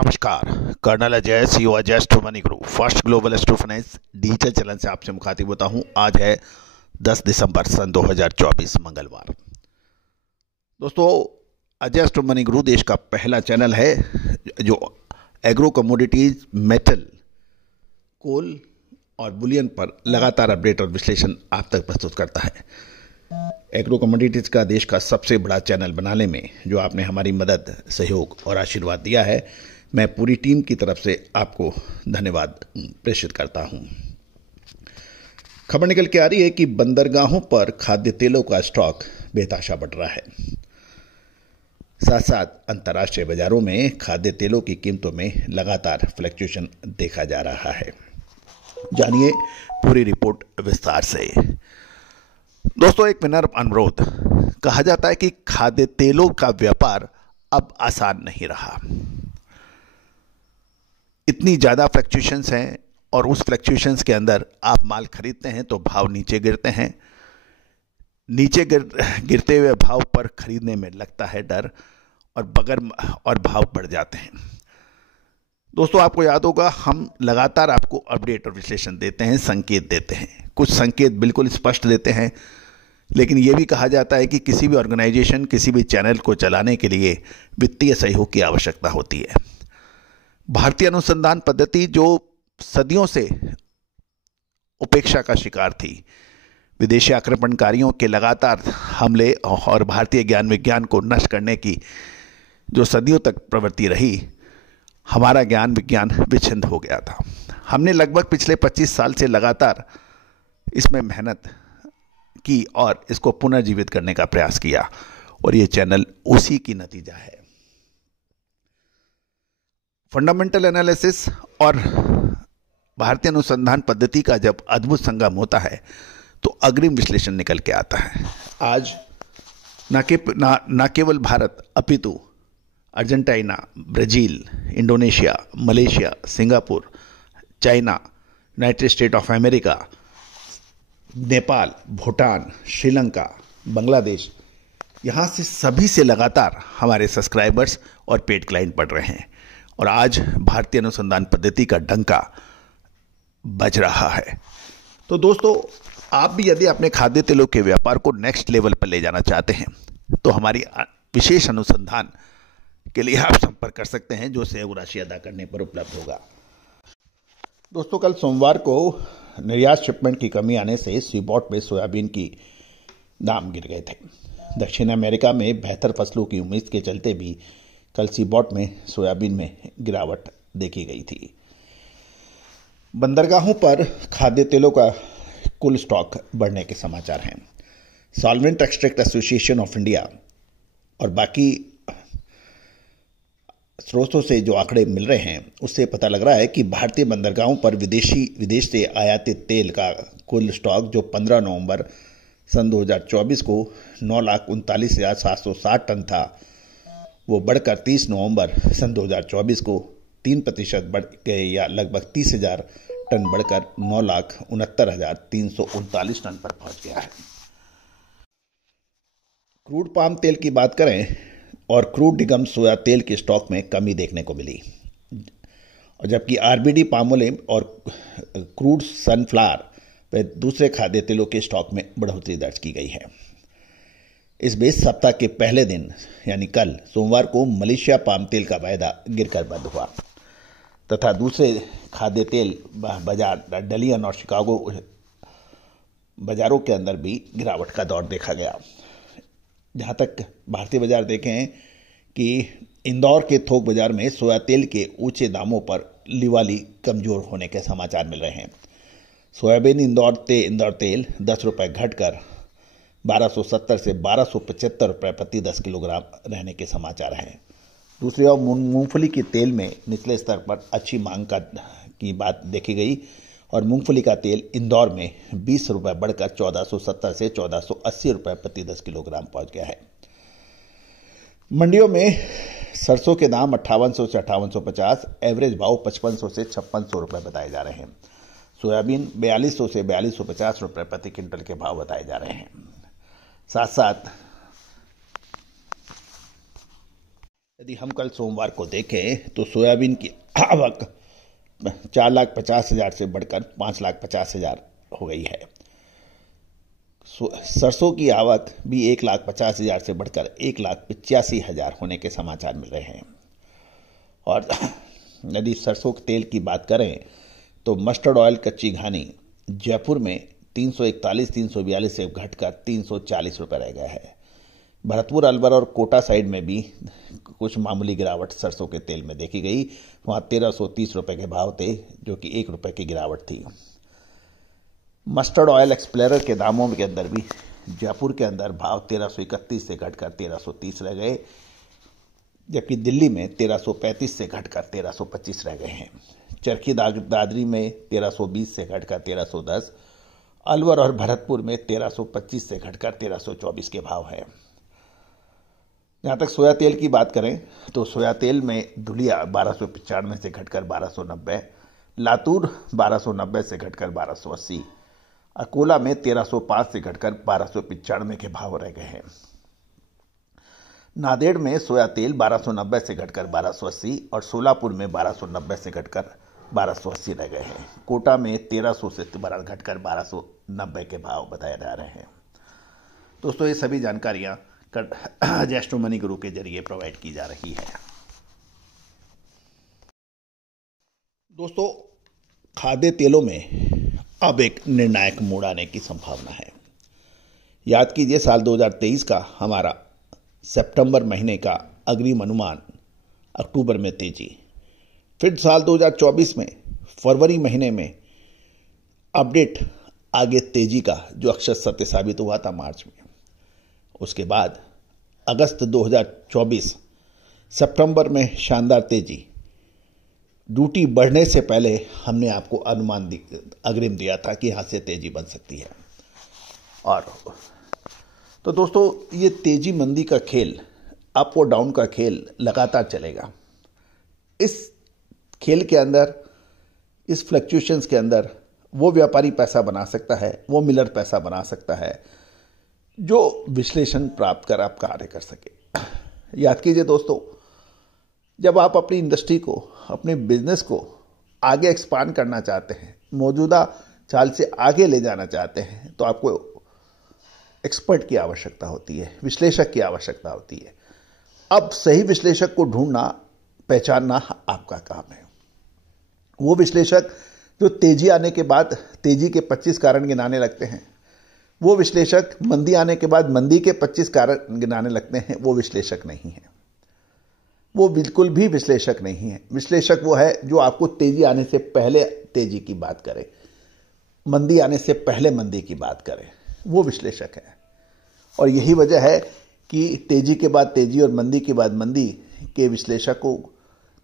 नमस्कार। Colonel Ajay, CEO Ajay astro money group, first global astro finance digital channel से आपसे मुखातिब होता हूं। आज है 10 दिसंबर सन 2024 मंगलवार। दोस्तों, अजय एस्ट्रो मनी ग्रुप देश का पहला चैनल है जो एग्रो कमोडिटीज, मेटल, कोल और बुलियन पर लगातार अपडेट और विश्लेषण आप तक प्रस्तुत करता है। एग्रो कमोडिटीज का देश का सबसे बड़ा चैनल बनाने में जो आपने हमारी मदद, सहयोग और आशीर्वाद दिया है, मैं पूरी टीम की तरफ से आपको धन्यवाद प्रेषित करता हूं। खबर निकल के आ रही है कि बंदरगाहों पर खाद्य तेलों का स्टॉक बेतहाशा बढ़ रहा है। साथ साथ अंतर्राष्ट्रीय बाजारों में खाद्य तेलों की कीमतों में लगातार फ्लक्चुएशन देखा जा रहा है। जानिए पूरी रिपोर्ट विस्तार से। दोस्तों, एक विनम्र अनुरोध। कहा जाता है कि खाद्य तेलों का व्यापार अब आसान नहीं रहा। इतनी ज्यादा फ्लक्चुएशंस हैं और उस फ्लक्चुएशंस के अंदर आप माल खरीदते हैं तो भाव नीचे गिरते हैं। नीचे गिरते हुए भाव पर खरीदने में लगता है डर और भाव बढ़ जाते हैं। दोस्तों, आपको याद होगा, हम लगातार आपको अपडेट और विश्लेषण देते हैं, संकेत देते हैं। कुछ संकेत बिल्कुल स्पष्ट देते हैं, लेकिन यह भी कहा जाता है कि किसी भी ऑर्गेनाइजेशन, किसी भी चैनल को चलाने के लिए वित्तीय सहयोग की आवश्यकता होती है। भारतीय अनुसंधान पद्धति जो सदियों से उपेक्षा का शिकार थी, विदेशी आक्रमणकारियों के लगातार हमले और भारतीय ज्ञान विज्ञान को नष्ट करने की जो सदियों तक प्रवृत्ति रही, हमारा ज्ञान विज्ञान विच्छिन्न हो गया था। हमने लगभग पिछले 25 साल से लगातार इसमें मेहनत की और इसको पुनर्जीवित करने का प्रयास किया, और ये चैनल उसी की नतीजा है। फंडामेंटल एनालिसिस और भारतीय अनुसंधान पद्धति का जब अद्भुत संगम होता है तो अग्रिम विश्लेषण निकल के आता है। आज न केवल भारत अपितु Argentina, Brazil, Indonesia, Malaysia, Singapore, China, United state of America, Nepal, Bhutan, Sri Lanka, Bangladesh, यहाँ से सभी से लगातार हमारे सब्सक्राइबर्स और पेड क्लाइंट बढ़ रहे हैं, और आज भारतीय अनुसंधान पद्धति का डंका बज रहा है। तो दोस्तों, आप भी यदि अपने खाद्य तेलों के व्यापार को नेक्स्ट लेवल पर ले जाना चाहते हैं तो हमारी विशेष अनुसंधान के लिए आप संपर्क कर सकते हैं, जो सहयोग राशि अदा करने पर उपलब्ध होगा। दोस्तों, कल सोमवार को निर्यात शिपमेंट की कमी आने से सीबॉट में सोयाबीन की दाम गिर गए थे। दक्षिण अमेरिका में बेहतर फसलों की उम्मीद के चलते भी कल सीबॉट में सोयाबीन में गिरावट देखी गई थी। बंदरगाहों पर खाद्य तेलों का कुल स्टॉक बढ़ने के समाचार हैं। Solvent extract association of India और बाकी स्रोतों से जो आंकड़े मिल रहे हैं उससे पता लग रहा है कि भारतीय बंदरगाहों पर विदेश से आयातित तेल का कुल स्टॉक जो 15 नवंबर सन 2024 को 9,39,760 टन था, वो बढ़कर 30 नवंबर सन 2024 को 3% बढ़ गए, या लगभग 30,000 टन बढ़कर 9,69,339 टन पर पहुंच गया है। क्रूड पाम तेल की बात करें और क्रूड निगम सोया तेल के स्टॉक में कमी देखने को मिली, और जबकि आरबीडी पाम ऑयल और क्रूड सनफ्लावर व दूसरे खाद्य तेलों के स्टॉक में बढ़ोतरी दर्ज की गई है। इस बीच सप्ताह के पहले दिन यानी कल सोमवार को मलेशिया पाम तेल का वायदा गिरकर बंद हुआ, तथा दूसरे खाद्य तेल बाजार डलियन और शिकागो बाजारों के अंदर भी गिरावट का दौर देखा गया। जहां तक भारतीय बाजार देखें कि इंदौर के थोक बाजार में सोया तेल के ऊंचे दामों पर लिवाली कमजोर होने के समाचार मिल रहे हैं। सोयाबीन इंदौर तेल 10 रुपए घटकर 1270 से 1275 रुपए प्रति 10 किलोग्राम रहने के समाचार हैं। दूसरी ओर मूंगफली के तेल में निचले स्तर पर अच्छी मांग की बात देखी गई, और मूंगफली का तेल इंदौर में 20 रुपए बढ़कर 1470 से 1480 रुपए प्रति 10 किलोग्राम पहुंच गया है। मंडियों में सरसों के दाम 5800 से 5850, एवरेज भाव 5500 से 5600 रुपए बताए जा रहे हैं। सोयाबीन 4200 से 4250 रुपए प्रति क्विंटल के भाव बताए जा रहे हैं। साथ साथ यदि हम कल सोमवार को देखें तो सोयाबीन की आवक 4,50,000 से बढ़कर 5,50,000 हो गई है। सरसों की आवक भी 1,50,000 से बढ़कर 1,85,000 होने के समाचार मिल रहे हैं। और यदि सरसों के तेल की बात करें तो मस्टर्ड ऑयल कच्ची घानी जयपुर में 341-342 से घटकर 340 रुपये रह गया है। भरतपुर, अलवर और कोटा साइड में भी कुछ मामूली गिरावट सरसों के तेल में देखी गई। वहाँ 1,330 रुपये के भाव थे, जो कि 1 रुपये की गिरावट थी। मस्टर्ड ऑयल एक्सप्लोरर के दामों के अंदर भी जयपुर के अंदर भाव 1,331 से घटकर 1,330 रह गए, जबकि दिल्ली में 1,335 से घटकर 1,325 रह गए हैं। चरखी दादरी में 1,320 से घटकर 1,310, अलवर और भरतपुर में 1,325 से घटकर 1,324 के भाव हैं। जहाँ तक सोया तेल की बात करें तो सोया तेल में धुलिया 1,295 से घटकर 1,290, लातूर 1,290 से घटकर 1,280, अकोला में 1,305 से घटकर 1,295 के भाव रह गए हैं। नांदेड़ में सोया तेल 1,290 से घटकर 1,280 और सोलापुर में 1,290 से घटकर 1,280 रह गए हैं। कोटा में 1,300 से घटकर 1,290 के भाव बताए जा रहे हैं। दोस्तों, ये सभी जानकारियां जेस्टो मनी गुरु के जरिए प्रोवाइड की जा रही है। दोस्तों, खाद्य तेलों में अब एक निर्णायक मोड़ आने की संभावना है। याद कीजिए, साल 2023 का हमारा सितंबर महीने का अग्रिम अनुमान अक्टूबर में तेजी, फिर साल 2024 में फरवरी महीने में अपडेट आगे तेजी का, जो अक्षर सत्य साबित हुआ था मार्च में। उसके बाद अगस्त 2024 सितंबर में शानदार तेजी, ड्यूटी बढ़ने से पहले हमने आपको अनुमान अग्रिम दिया था कि यहां से तेजी बन सकती है। और तो दोस्तों, ये तेजी मंदी का खेल, अप और डाउन का खेल लगातार चलेगा। इस खेल के अंदर, इस फ्लक्चुएशंस के अंदर वो व्यापारी पैसा बना सकता है, वो मिलर पैसा बना सकता है, जो विश्लेषण प्राप्त कर आप कार्य कर सके। याद कीजिए दोस्तों, जब आप अपनी इंडस्ट्री को, अपने बिजनेस को आगे एक्सपांड करना चाहते हैं, मौजूदा चाल से आगे ले जाना चाहते हैं, तो आपको एक्सपर्ट की आवश्यकता होती है, विश्लेषक की आवश्यकता होती है। अब सही विश्लेषक को ढूंढना, पहचानना आपका काम है। वो विश्लेषक जो तेजी आने के बाद तेजी के 25 कारण गिनाने लगते हैं, वो विश्लेषक मंदी आने के बाद मंदी के 25 कारण गिनाने लगते हैं, वो विश्लेषक नहीं है। वो बिल्कुल भी विश्लेषक नहीं है। विश्लेषक वो है जो आपको तेजी आने से पहले तेजी की बात करे, मंदी आने से पहले मंदी की बात करे, वो विश्लेषक है। और यही वजह है कि तेजी के बाद तेजी और मंदी के बाद मंदी के विश्लेषकों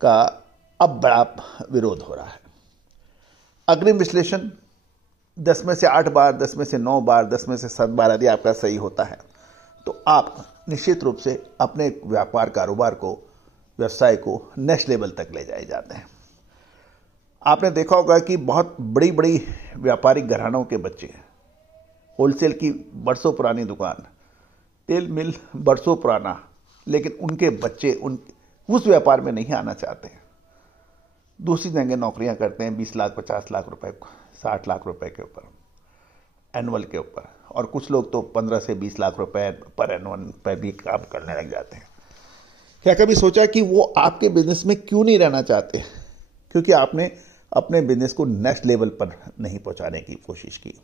का अब बड़ा विरोध हो रहा है। अग्रिम विश्लेषण 10 में से 8 बार, 10 में से 9 बार, 10 में से 7 बार यदि आपका सही होता है, तो आप निश्चित रूप से अपने व्यापार, कारोबार को, व्यवसाय को नेक्स्ट लेवल तक ले जाए जाते हैं। आपने देखा होगा कि बहुत बड़ी बड़ी व्यापारिक घरानों के बच्चे, होलसेल की बरसों पुरानी दुकान, तेल मिल बरसों पुराना, लेकिन उनके बच्चे उस व्यापार में नहीं आना चाहते हैं। दूसरी जगह नौकरियां करते हैं 20 लाख, 50 लाख रुपए, 60 लाख रुपए के ऊपर, एनुअल के ऊपर, और कुछ लोग तो 15 से 20 लाख रुपए पर एनुअल पर भी काम करने लग जाते हैं। क्या कभी सोचा कि वो आपके बिजनेस में क्यों नहीं रहना चाहते? क्योंकि आपने अपने बिजनेस को नेक्स्ट लेवल पर नहीं पहुंचाने की कोशिश की।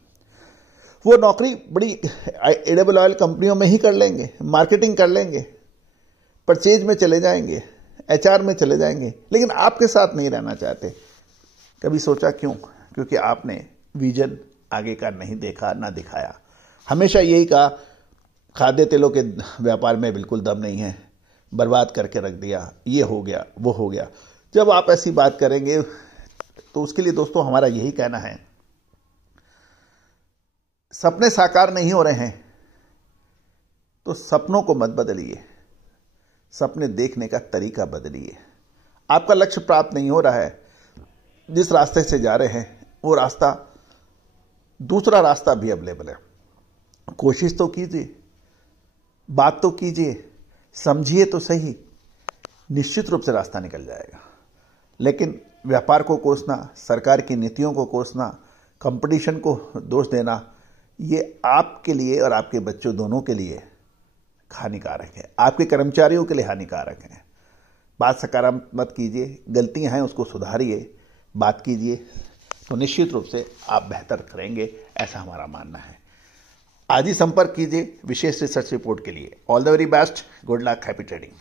वो नौकरी बड़ी एडिबल ऑयल कंपनियों में ही कर लेंगे, मार्केटिंग कर लेंगे, परचेज में चले जाएंगे, एचआर में चले जाएंगे, लेकिन आपके साथ नहीं रहना चाहते। कभी सोचा क्यों? क्योंकि आपने विजन आगे का नहीं देखा, ना दिखाया। हमेशा यही कहा, खाद्य तेलों के व्यापार में बिल्कुल दम नहीं है, बर्बाद करके रख दिया, ये हो गया, वो हो गया। जब आप ऐसी बात करेंगे तो उसके लिए दोस्तों हमारा यही कहना है, सपने साकार नहीं हो रहे हैं तो सपनों को मत बदलिए, सपने देखने का तरीका बदलिए। आपका लक्ष्य प्राप्त नहीं हो रहा है, जिस रास्ते से जा रहे हैं वो रास्ता, दूसरा रास्ता भी अवेलेबल है। कोशिश तो कीजिए, बात तो कीजिए, समझिए तो सही। निश्चित रूप से रास्ता निकल जाएगा। लेकिन व्यापार को कोसना, सरकार की नीतियों को कोसना, कंपटीशन को दोष देना, ये आपके लिए और आपके बच्चों दोनों के लिए हानिकारक है, आपके कर्मचारियों के लिए हानिकारक है। बात सकारात्मक मत कीजिए, गलतियां हैं उसको सुधारिए, बात कीजिए, तो निश्चित रूप से आप बेहतर करेंगे, ऐसा हमारा मानना है। आज ही संपर्क कीजिए विशेष रिसर्च रिपोर्ट के लिए। All the very best, good luck, happy trading.